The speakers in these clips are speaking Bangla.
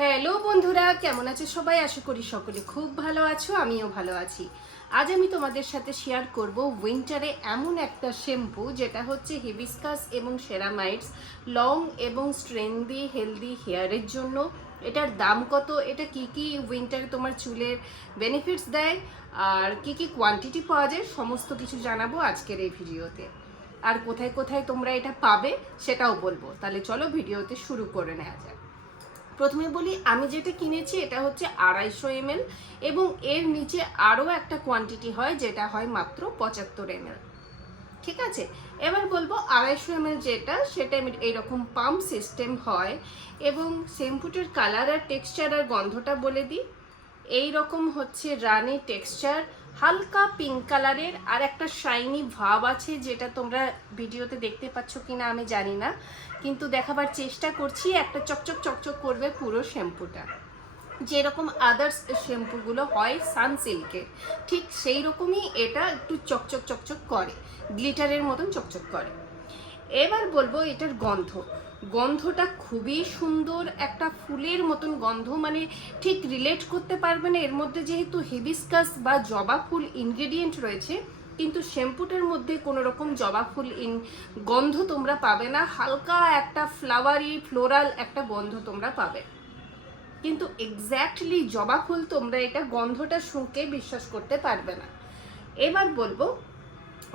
হ্যালো বন্ধুরা, কেমন আছো সবাই? আশা করি সকলে খুব ভালো আছো, আমিও ভালো আছি। আজ আমি তোমাদের সাথে শেয়ার করব উইন্টারে এমন একটা শ্যাম্পু যেটা হচ্ছে হিবিস্কাস এবং সেরামাইডস লং এবং স্ট্রেন্দি হেলদি হেয়ারের জন্য। এটার দাম কত, এটা কি কি উইন্টারে তোমার চুলের বেনিফিটস দেয়, আর কি কি কোয়ান্টিটি পাওয়া যায়, সমস্ত কিছু জানাবো আজকের এই ভিডিওতে। আর কোথায় কোথায় তোমরা এটা পাবে সেটাও বলবো। তাহলে চলো ভিডিওতে শুরু করে নেওয়া যাক। প্রথমে বলি, আমি যেটা কিনেছি এটা হচ্ছে 250 ml এবং এর নিচে আরও একটা কোয়ান্টিটি হয় যেটা হয় মাত্র 75 ml। ঠিক আছে, এবার বলবো 250 ml যেটা, সেটা এইরকম পাম্প সিস্টেম হয় এবং শ্যাম্পুটার কালার আর টেক্সচার আর গন্ধটা বলে দিই। এই রকম হচ্ছে রানি টেক্সচার, হালকা পিঙ্ক কালারের, আর একটা শাইনি ভাব আছে যেটা তোমরা ভিডিওতে দেখতে পাচ্ছ কিনা আমি জানি না, কিন্তু দেখাবার চেষ্টা করছি। একটা চকচক চকচক করবে পুরো শ্যাম্পুটা, যেরকম আদার্স শ্যাম্পুগুলো হয় সানসিল্কের, ঠিক সেই রকমই এটা একটু চকচক চকচক করে, গ্লিটারের মতন চকচক করে। এবার বলবো এটার গন্ধটা খুবই সুন্দর, একটা ফুলের মতন গন্ধ, মানে ঠিক রিলেট করতে পারবে না এর মধ্যে যেহেতু হিবিস্কাস বা জবা ফুল ইনগ্রেডিয়েন্ট রয়েছে, কিন্তু শ্যাম্পুটার মধ্যে কোনো রকম জবা ফুল গন্ধ তোমরা পাবে না। হালকা একটা ফ্লাওয়ারি ফ্লোরাল একটা গন্ধ তোমরা পাবে, কিন্তু এক্স্যাক্টলি জবা ফুল তোমরা এটা গন্ধটা শুঁকে বিশ্বাস করতে পারবে না। এবার বলবো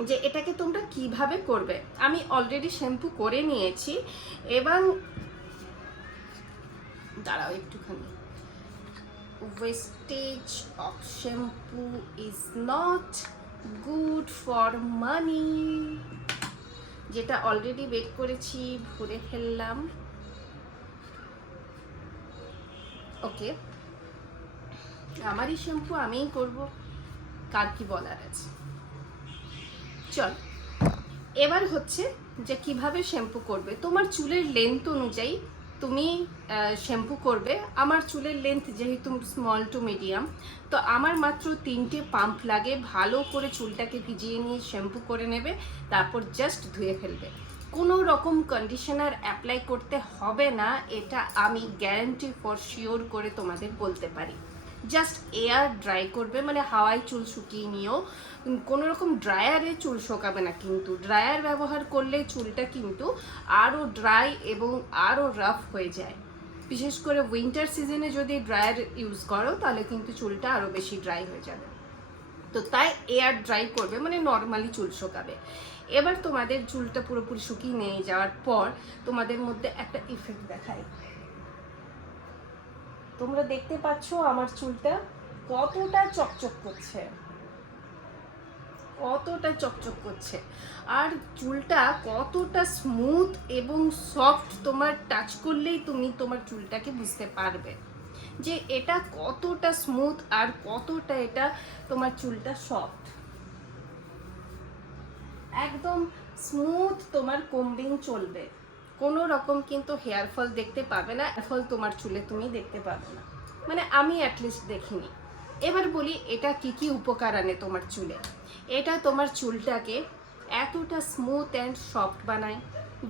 যে এটাকে তোমরা কিভাবে করবে। আমি অলরেডি শ্যাম্পু করে নিয়েছি এবং দাঁড়াও একটুখানি। Wastage of shampoo is not good for money, যেটা অলরেডি বের করেছি ভরে ফেললাম। ওকে, আমারই শ্যাম্পু আমিই করব, কার কি বলার আছে। চল, এবার হচ্ছে যে কিভাবে শ্যাম্পু করবে। তোমার চুলের লেন্থ অনুযায়ী তুমি শ্যাম্পু করবে। আমার চুলের লেন্থ যেহেতু স্মল টু মিডিয়াম, তো আমার মাত্র 3টে পাম্প লাগে। ভালো করে চুলটাকে ভিজিয়ে নিয়ে শ্যাম্পু করে নেবে, তারপর জাস্ট ধুয়ে ফেলবে। কোনো রকম কন্ডিশনার অ্যাপ্লাই করতে হবে না, এটা আমি গ্যারান্টি ফর শিওর করে তোমাদের বলতে পারি। জাস্ট এয়ার ড্রাই করবে, মানে হাওয়ায় চুল শুকিয়ে নিও, কোনো রকম ড্রায়ারে চুল শোকাবে না। কিন্তু ড্রায়ার ব্যবহার করলে চুলটা কিন্তু আরও ড্রাই এবং আরও রাফ হয়ে যায়। বিশেষ করে উইন্টার সিজনে যদি ড্রায়ার ইউজ করো তাহলে কিন্তু চুলটা আরও বেশি ড্রাই হয়ে যাবে। তো তাই এয়ার ড্রাই করবে, মানে নর্মালি চুল শোকাবে। এবার তোমাদের চুলটা পুরোপুরি শুকিয়ে নিয়ে যাওয়ার পর তোমাদের মধ্যে একটা ইফেক্ট দেখায়। তোমরা দেখতে পাচ্ছ আমার চুলটা কতটা চকচক করছে, কতটা চকচক করছে, আর চুলটা কতটা স্মুথ এবং সফট। তোমার টাচ করলেই তুমি তোমার চুলটাকে বুঝতে পারবে যে এটা কতটা স্মুথ আর কতটা এটা তোমার চুলটা সফট। একদম স্মুথ তোমার কম্বিং চলবে, কোনো রকম কিন্তু হেয়ার ফল দেখতে পাবে না। হেয়ার ফল তোমার চুলে তুমি দেখতে পাবে না, মানে আমি অ্যাটলিস্ট দেখিনি। এবার বলি এটা কি কি উপকার আনে তোমার চুলে। এটা তোমার চুলটাকে এতটা স্মুথ অ্যান্ড সফট বানায়।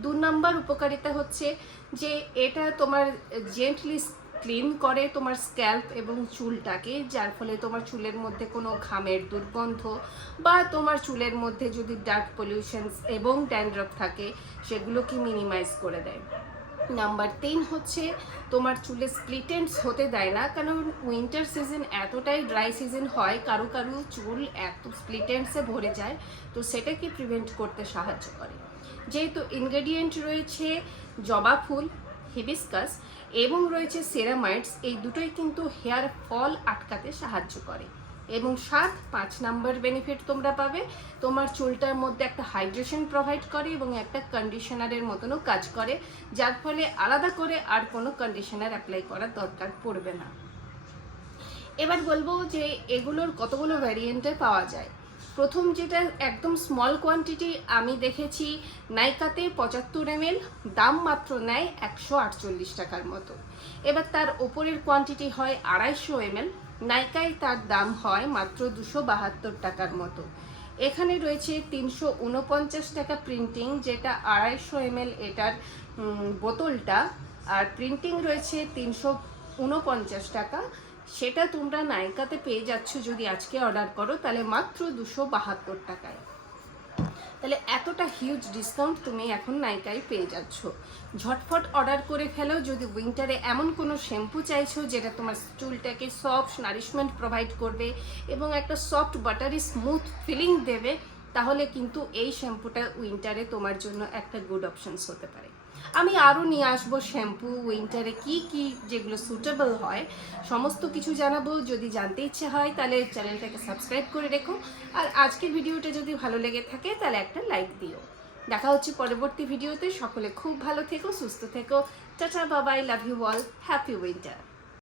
2 নম্বর উপকারিতা হচ্ছে যে এটা তোমার জেন্টলি ক্লিন করে তোমার স্ক্যাল্প এবং চুলটাকে, যার ফলে তোমার চুলের মধ্যে কোনো ঘামের দুর্গন্ধ বা তোমার চুলের মধ্যে যদি ডার্ক পলিউশন এবং ড্যান্ড্রফ থাকে সেগুলোকে মিনিমাইজ করে দেয়। নাম্বার 3 হচ্ছে তোমার চুলে স্প্লিট এন্ডস হতে দেয় না, কারণ উইন্টার সিজন এতটাই ড্রাই সিজন হয়, কারো কারো চুল এত স্প্লিট এন্ডসে ভরে যায়, তো সেটাকে প্রিভেন্ট করতে সাহায্য করে। যেহেতু ইনগ্রেডিয়েন্ট রয়েছে জবা ফুল, হিবিস্কাস এবং রয়েছে সেরামাইডস, এই দুটোই কিন্তু হেয়ার ফল আটকাতে সাহায্য করে। এবং 5 নাম্বার বেনিফিট তোমরা পাবে, তোমার চুলটার মধ্যে একটা হাইড্রেশন প্রোভাইড করে এবং একটা কন্ডিশনারের মতনও কাজ করে, যার ফলে আলাদা করে আর কোনো কন্ডিশনার অ্যাপ্লাই করার দরকার পড়বে না। এবার বলবো যে এগুলোর কতগুলো ভ্যারিয়েন্টে পাওয়া যায়। প্রথম যেটা একদম স্মল কোয়ান্টিটি আমি দেখেছি নাইকাতে 75 ml, দাম মাত্র নেয় 148 টাকার মতো। এবার তার ওপরের কোয়ান্টিটি হয় 250 ml, নাইকায় তার দাম হয় মাত্র 272 টাকার মতো। এখানে রয়েছে 349 টাকা প্রিন্টিং, যেটা 250 ml এটার বোতলটা, আর প্রিন্টিং রয়েছে 49 টাকা, সেটা তোমরা নাইকাতে পেয়ে যাচ্ছ যদি আজকে অর্ডার করো তাহলে মাত্র 272 টাকায়। তাহলে এতটা হিউজ ডিসকাউন্ট তুমি এখন নাইকায় পেয়ে যাচ্ছ। ঝটফট অর্ডার করে ফেলো যদি উইন্টারে এমন কোনো শ্যাম্পু চাইছো যেটা তোমার চুলটাকে সফট নারিশমেন্ট প্রোভাইড করবে এবং একটা সফট বাটারি স্মুথ ফিলিং দেবে, তাহলে কিন্তু এই শ্যাম্পুটা উইন্টারে তোমার জন্য একটা গুড অপশনস হতে পারে। আমি আরও নিয়ে আসবো শ্যাম্পু উইন্টারে কি কি যেগুলো সুটেবল হয়, সমস্ত কিছু জানাবো। যদি জানতে ইচ্ছে হয় তাহলে চ্যানেলটাকে সাবস্ক্রাইব করে রেখো, আর আজকের ভিডিওটা যদি ভালো লেগে থাকে তাহলে একটা লাইক দিও। দেখা হচ্ছে পরবর্তী ভিডিওতে। সকলে খুব ভালো থেকো, সুস্থ থেকো। Tata, Babai, love you all, happy winter.